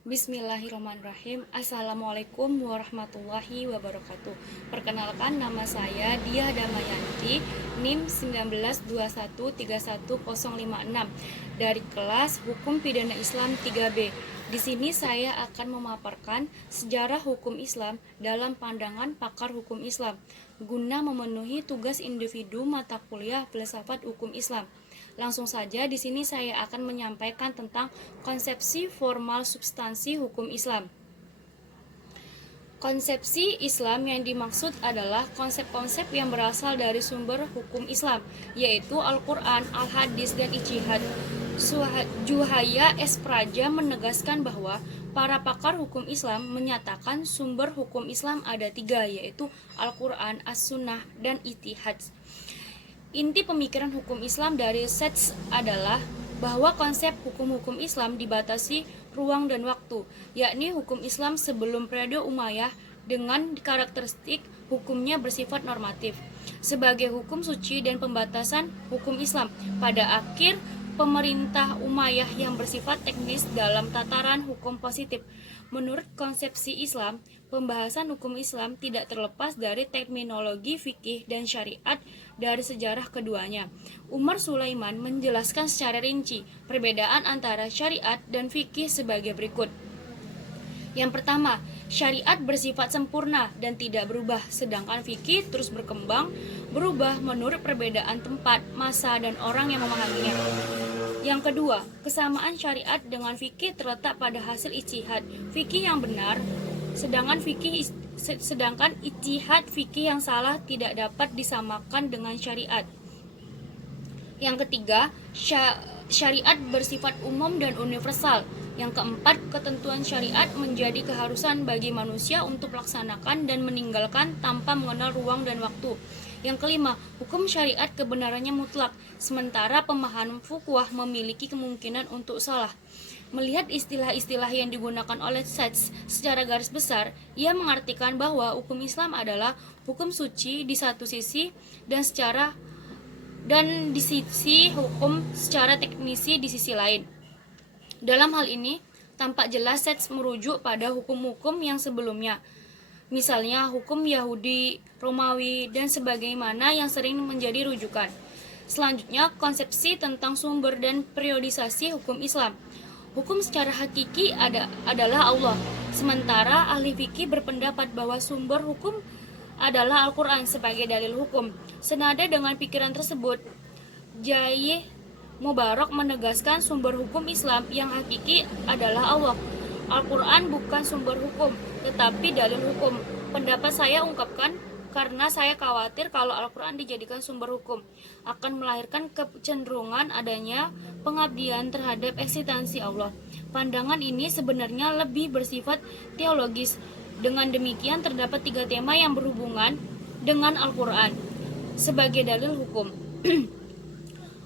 Bismillahirrahmanirrahim. Assalamualaikum warahmatullahi wabarakatuh. Perkenalkan, nama saya Diah Damayanti, NIM 1921311056 dari kelas Hukum Pidana Islam 3B. Di sini saya akan memaparkan sejarah hukum Islam dalam pandangan pakar hukum Islam guna memenuhi tugas individu mata kuliah filsafat hukum Islam. Langsung saja di sini saya akan menyampaikan tentang konsepsi formal substansi hukum Islam. Konsepsi Islam yang dimaksud adalah konsep-konsep yang berasal dari sumber hukum Islam, yaitu Al-Quran, Al-Hadis, dan Ijtihad. Juhaya S. Praja menegaskan bahwa para pakar hukum Islam menyatakan sumber hukum Islam ada 3, yaitu Al-Quran, As-Sunnah, dan Ijtihad. Inti pemikiran hukum Islam dari Sets adalah bahwa konsep hukum-hukum Islam dibatasi ruang dan waktu, yakni hukum Islam sebelum periode Umayyah dengan karakteristik hukumnya bersifat normatif sebagai hukum suci dan pembatasan hukum Islam pada akhir pemerintah Umayyah yang bersifat teknis dalam tataran hukum positif. Menurut konsepsi Islam, pembahasan hukum Islam tidak terlepas dari terminologi fikih dan syariat dari sejarah keduanya. Umar Sulaiman menjelaskan secara rinci perbedaan antara syariat dan fikih sebagai berikut. Yang pertama, syariat bersifat sempurna dan tidak berubah, sedangkan fikih terus berkembang, berubah menurut perbedaan tempat, masa, dan orang yang memahaminya. Yang kedua, kesamaan syariat dengan fikih terletak pada hasil ijtihad fikih yang benar, sedangkan ijtihad fikih yang salah tidak dapat disamakan dengan syariat. Yang ketiga, syariat bersifat umum dan universal. Yang keempat, ketentuan syariat menjadi keharusan bagi manusia untuk melaksanakan dan meninggalkan tanpa mengenal ruang dan waktu. Yang kelima, hukum syariat kebenarannya mutlak, sementara pemahaman fuqaha memiliki kemungkinan untuk salah. Melihat istilah-istilah yang digunakan oleh Sets secara garis besar, ia mengartikan bahwa hukum Islam adalah hukum suci di satu sisi dan di sisi hukum secara teknisi di sisi lain. Dalam hal ini, tampak jelas Sets merujuk pada hukum-hukum yang sebelumnya, misalnya hukum Yahudi, Romawi, dan sebagaimana yang sering menjadi rujukan. Selanjutnya, konsepsi tentang sumber dan periodisasi hukum Islam. Hukum secara hakiki adalah Allah, sementara ahli fikih berpendapat bahwa sumber hukum adalah Al-Quran sebagai dalil hukum. Senada dengan pikiran tersebut, Jaih Mubarak menegaskan sumber hukum Islam yang hakiki adalah Allah. Al-Quran bukan sumber hukum, tetapi dalil hukum. Pendapat saya ungkapkan karena saya khawatir kalau Al-Quran dijadikan sumber hukum akan melahirkan kecenderungan adanya pengabdian terhadap eksistensi Allah. Pandangan ini sebenarnya lebih bersifat teologis. Dengan demikian terdapat 3 tema yang berhubungan dengan Al-Quran sebagai dalil hukum.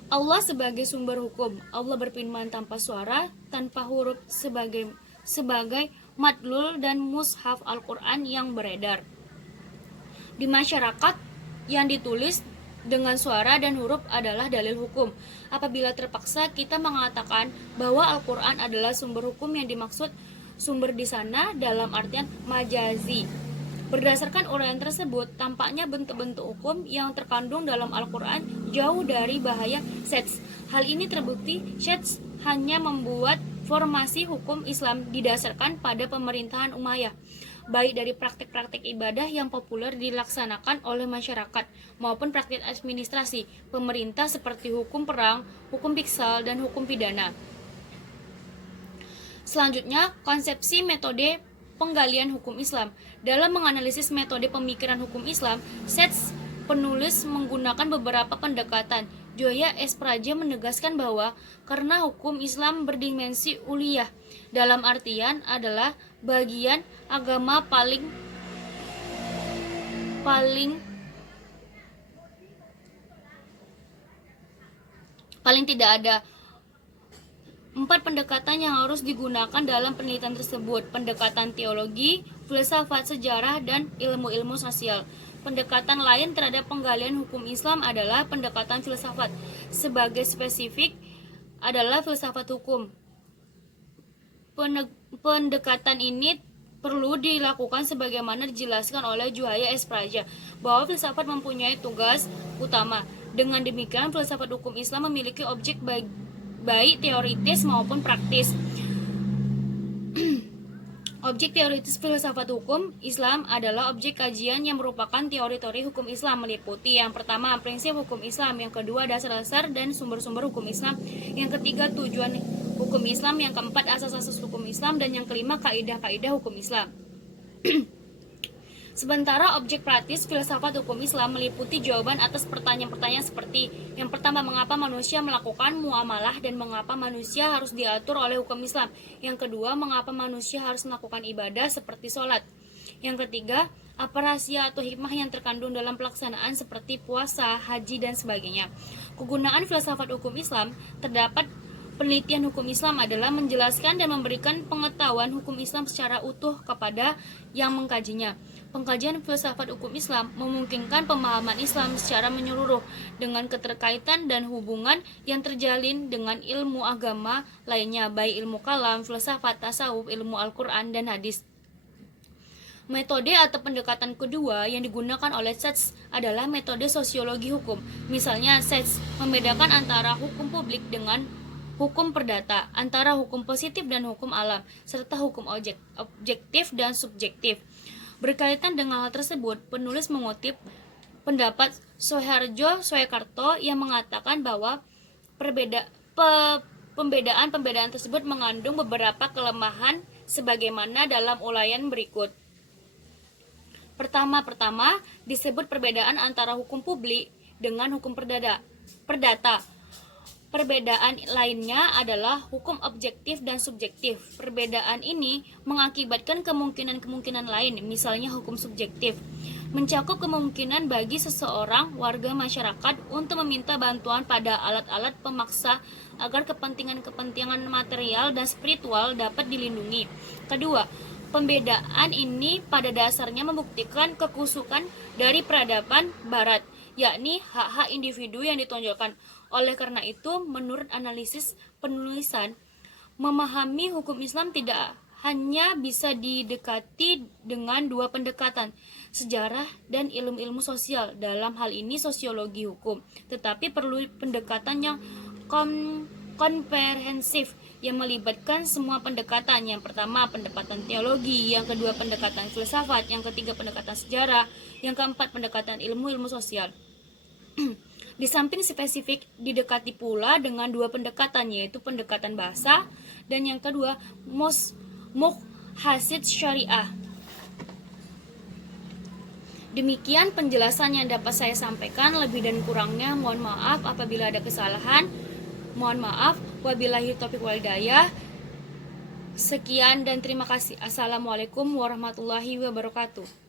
Allah sebagai sumber hukum. Allah berfirman tanpa suara, tanpa huruf sebagai madlul dan mushaf Al-Quran yang beredar di masyarakat yang ditulis dengan suara dan huruf adalah dalil hukum. Apabila terpaksa kita mengatakan bahwa Al-Quran adalah sumber hukum, yang dimaksud sumber di sana dalam artian majazi. Berdasarkan uraian tersebut, tampaknya bentuk-bentuk hukum yang terkandung dalam Al-Quran jauh dari bahaya Sets. Hal ini terbukti Sets hanya membuat formasi hukum Islam didasarkan pada pemerintahan Umayyah, baik dari praktik-praktik ibadah yang populer dilaksanakan oleh masyarakat maupun praktik administrasi pemerintah seperti hukum perang, hukum fiskal, dan hukum pidana. Selanjutnya, konsepsi metode penggalian hukum Islam. Dalam menganalisis metode pemikiran hukum Islam, Sets penulis menggunakan beberapa pendekatan. Joya S. Praja menegaskan bahwa karena hukum Islam berdimensi uliyah, dalam artian adalah bagian agama paling tidak ada 4 pendekatan yang harus digunakan dalam penelitian tersebut: pendekatan teologi, filsafat, sejarah, dan ilmu-ilmu sosial. Pendekatan lain terhadap penggalian hukum Islam adalah pendekatan filsafat. Sebagai spesifik adalah filsafat hukum. pendekatan ini perlu dilakukan sebagaimana dijelaskan oleh Juhaya S. Praja, bahwa filsafat mempunyai tugas utama. Dengan demikian, filsafat hukum Islam memiliki objek baik teoritis maupun praktis. Objek teoritis filsafat hukum Islam adalah objek kajian yang merupakan teori-teori hukum Islam, meliputi yang pertama prinsip hukum Islam, yang kedua dasar-dasar dan sumber-sumber hukum Islam, yang ketiga tujuan hukum Islam, yang keempat asas-asas hukum Islam, dan yang kelima kaidah-kaidah hukum Islam. Sementara objek praktis filsafat hukum Islam meliputi jawaban atas pertanyaan-pertanyaan seperti: yang pertama, mengapa manusia melakukan muamalah dan mengapa manusia harus diatur oleh hukum Islam? Yang kedua, mengapa manusia harus melakukan ibadah seperti sholat? Yang ketiga, apa rahasia atau hikmah yang terkandung dalam pelaksanaan seperti puasa, haji, dan sebagainya. Kegunaan filsafat hukum Islam terdapat. Penelitian hukum Islam adalah menjelaskan dan memberikan pengetahuan hukum Islam secara utuh kepada yang mengkajinya. Pengkajian filsafat hukum Islam memungkinkan pemahaman Islam secara menyeluruh dengan keterkaitan dan hubungan yang terjalin dengan ilmu agama lainnya, baik ilmu kalam, filsafat, tasawuf, ilmu Al-Quran, dan hadis. Metode atau pendekatan kedua yang digunakan oleh Sachs adalah metode sosiologi hukum. Misalnya, Sachs membedakan antara hukum publik dengan hukum perdata, antara hukum positif dan hukum alam, serta hukum objektif dan subjektif. Berkaitan dengan hal tersebut, penulis mengutip pendapat Soeharjo Soekarto yang mengatakan bahwa pembedaan tersebut mengandung beberapa kelemahan sebagaimana dalam uraian berikut. Pertama, disebut perbedaan antara hukum publik dengan hukum perdata. Perbedaan lainnya adalah hukum objektif dan subjektif. Perbedaan ini mengakibatkan kemungkinan-kemungkinan lain, misalnya hukum subjektif, mencakup kemungkinan bagi seseorang warga masyarakat untuk meminta bantuan pada alat-alat pemaksa agar kepentingan-kepentingan material dan spiritual dapat dilindungi. Kedua, pembedaan ini pada dasarnya membuktikan kekusukan dari peradaban Barat, yakni hak-hak individu yang ditonjolkan. Oleh karena itu, menurut analisis penulisan, memahami hukum Islam tidak hanya bisa didekati dengan dua pendekatan, sejarah dan ilmu-ilmu sosial, dalam hal ini sosiologi hukum, tetapi perlu pendekatan yang komprehensif yang melibatkan semua pendekatan. Yang pertama, pendekatan teologi, yang kedua, pendekatan filsafat, yang ketiga, pendekatan sejarah, yang keempat, pendekatan ilmu-ilmu sosial. Di samping spesifik, didekati pula dengan dua pendekatan, yaitu pendekatan bahasa dan yang kedua, muqasid syariah. Demikian penjelasan yang dapat saya sampaikan, lebih dan kurangnya mohon maaf apabila ada kesalahan. Mohon maaf, wabillahi taufiq wal hidayah. Sekian dan terima kasih. Assalamualaikum warahmatullahi wabarakatuh.